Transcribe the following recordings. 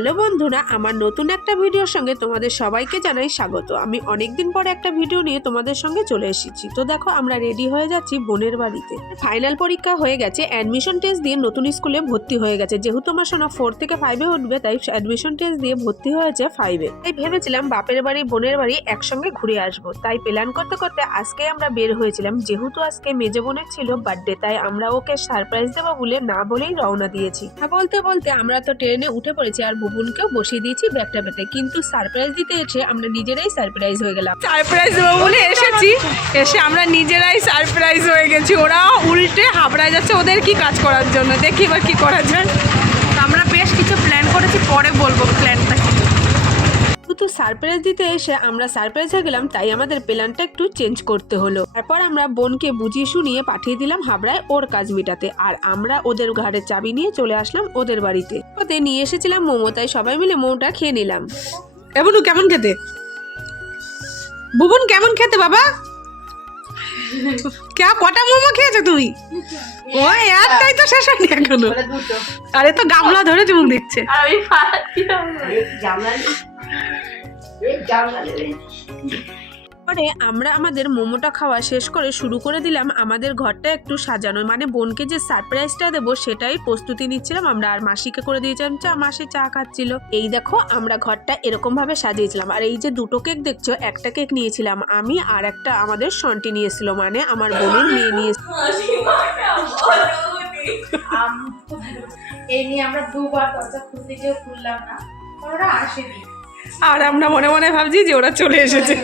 Hello বন্ধুরা, আমার নতুন একটা ভিডিওর সঙ্গে তোমাদের সবাইকে জানাই স্বাগত। আমি অনেকদিন পরে একটা ভিডিও নিয়ে তোমাদের সঙ্গে চলে এসেছি। তো দেখো, আমরা রেডি হয়ে যাচ্ছি বোনের বাড়িতে। ফাইনাল পরীক্ষা হয়ে গেছে, অ্যাডমিশন টেস্ট দিয়ে নতুন স্কুলে ভর্তি হয়ে গেছে। যেহেতু আমার সোনা 4 থেকে 5-এ উঠবে, তাই অ্যাডমিশন টেস্ট দিয়ে ভর্তি হয়েছে 5-এ। তাই ভেবেছিলাম বাপের বাড়ি বোনের বাড়ি একসঙ্গে ঘুরে আসবো। তাই প্ল্যান করতে করতে আজকে আমরা বের হয়েছিলাম। যেহেতু আজকে মেজো বোনের ছিল বার্থডে, তাই আমরা ওকে সারপ্রাইজ দেবো বলে না বলেই রওনা দিয়েছি। বলতে বলতে আমরা তো ট্রেনে উঠে পড়েছি আর বুবুনকেও বসিয়ে দিয়েছি ব্যাগটা পেতে। কিন্তু সারপ্রাইজ দিতে এসে আমরা নিজেরাই সারপ্রাইজ হয়ে গেলাম। সারপ্রাইজ দেবো বলে এসেছি, এসে আমরা নিজেরাই সারপ্রাইজ হয়ে গেছি। ওরা উল্টে হাবড়ায় যাচ্ছে ওদের কি কাজ করার জন্য। দেখি এবার কি করা যায়। আমরা বেশ কিছু প্ল্যান করেছি, পরে বলবো প্ল্যানটা কি। তো সারপ্রাইজ দিতে এসে আমরা সারপ্রাইজ হয়ে গেলাম, তাই আমাদের প্ল্যানটা একটু চেঞ্জ করতে হলো। তারপর আমরা বোনকে বুঝিয়ে শুনিয়ে পাঠিয়ে দিলাম হাবড়ায় ওর কাজ মেটাতে। আর আমরা ওদের ঘরের চাবি নিয়ে চলে আসলাম ওদের বাড়িতে। ওতে নিয়ে এসেছিলাম মোমো, তাই সবাই মিলে মোমোটা খেয়ে নিলাম। বুবুন কেমন খেতে? বুবুন কেমন খেতে বাবা? কটা মোমো খেয়েছো তুমি? ওই একটাই তো শেষ হয়নি এখনো। আরে তো গামলা ধরে চুমুক দিচ্ছে। পরে আমরা আমাদের মোমোটা খাওয়া শেষ করে শুরু করে দিলাম আমাদের ঘরটা একটু সাজানো। মানে বোনকে যে সারপ্রাইজটা দেবো সেটাই প্রস্তুতি নিচ্ছিলাম আমরা। আর মাসিকে করে দিয়েছিলাম চা, মাসি চা খাচ্ছিল। এই দেখো, আমরা ঘরটা এরকম ভাবে সাজিয়েছিলাম। আর এই যে দুটো কেক দেখছো, একটা কেক নিয়েছিলাম আমি, আর একটা আমাদের সন্টি নিয়েছিল, মানে আমার বোনের মেয়ে নিয়েছিল। এই নিয়ে আমরা দুবার দরজা খুলতে গিয়ে খুললাম না, ওরা আসেনি। আর আমরা মনে মনে ভাবছি যে ওরা চলে এসেছে।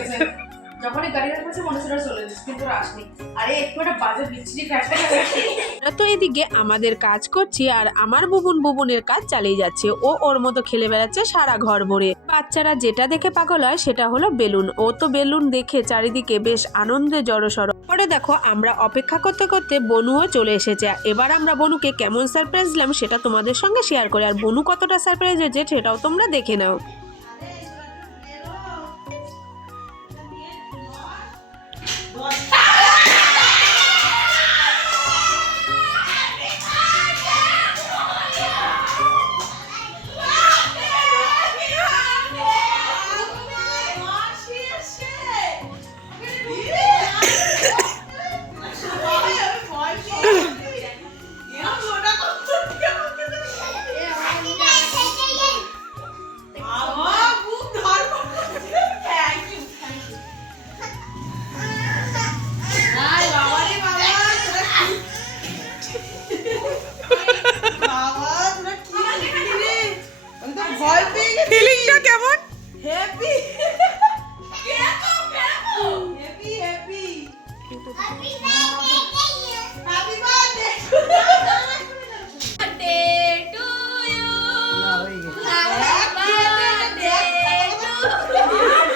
যখনই গাড়িটা করছে মনে হচ্ছে চলে এসেছে, কিন্তু ওরা আসেনি। আরে একটু একটা বাজে বিচ্ছিরি ফ্যাক্টটা তো এদিকে আমাদের কাজ করছি আর আমার বুবুনের কাজ চালিয়ে যাচ্ছে। ও ওর মতো খেলে বেড়াচ্ছে সারা ঘর ভরে। বাচ্চারা যেটা দেখে পাগল হয় সেটা হলো বেলুন। ও তো বেলুন দেখে চারিদিকে বেশ আনন্দে জড়সড়। পরে দেখো, আমরা অপেক্ষা করতে করতে বনুও চলে এসেছে। এবার আমরা বনুকে কেমন সারপ্রাইজ দিলাম সেটা তোমাদের সঙ্গে শেয়ার করি। আর বনু কতটা সারপ্রাইজ হয়েছে সেটাও তোমরা দেখে নাও। ফিলিংটা কেমন? হ্যাপি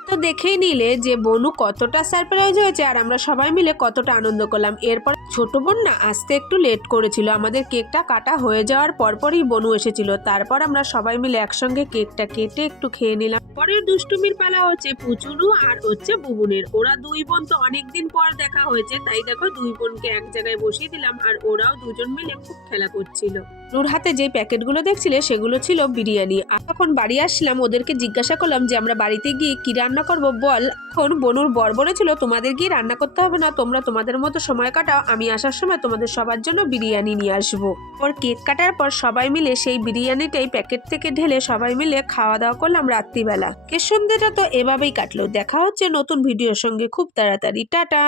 তো দেখেই নিলে যে বনু কতটা সারপ্রাইজ হয়েছে আর আমরা সবাই মিলে কতটা আনন্দ করলাম। এরপর ছোট বোন না আসতে একটু লেট করেছিল। আমাদের কেকটা কাটা হয়ে যাওয়ার পরপরই বনু এসেছিল। তারপর আমরা সবাই মিলে একসঙ্গে কেকটা কেটে একটু খেয়ে নিলাম। পরের দুষ্টুমির পালা হচ্ছে পুচুনু আর হচ্ছে বুবুনের। ওরা দুই বোন তো অনেকদিন পর দেখা হয়েছে, তাই দেখো দুই বোনকে এক জায়গায় বসিয়ে দিলাম আর ওরাও দুজন মিলে খুব খেলা করছিল। ওর হাতে যে প্যাকেটগুলো দেখছিলে সেগুলো ছিল বিরিয়ানি। আর তখন বাড়ি আসলাম, ওদেরকে জিজ্ঞাসা করলাম যে আমরা বাড়িতে গিয়ে কি রান্না করব বল। এখন বনুর বর বলেছিল তোমাদের গিয়ে রান্না করতে হবে না, তোমরা তোমাদের মতো সময় কাটাও, আমি আসার সময় তোমাদের সবার জন্য বিরিয়ানি নিয়ে আসবো। ওর কেক কাটার পর সবাই মিলে সেই বিরিয়ানিটাই প্যাকেট থেকে ঢেলে সবাই মিলে খাওয়া দাওয়া করলাম রাত্রিবেলা। সন্ধ্যেটা তো এভাবেই কাটলো। দেখা হচ্ছে নতুন ভিডিওর সঙ্গে খুব তাড়াতাড়ি। টাটা।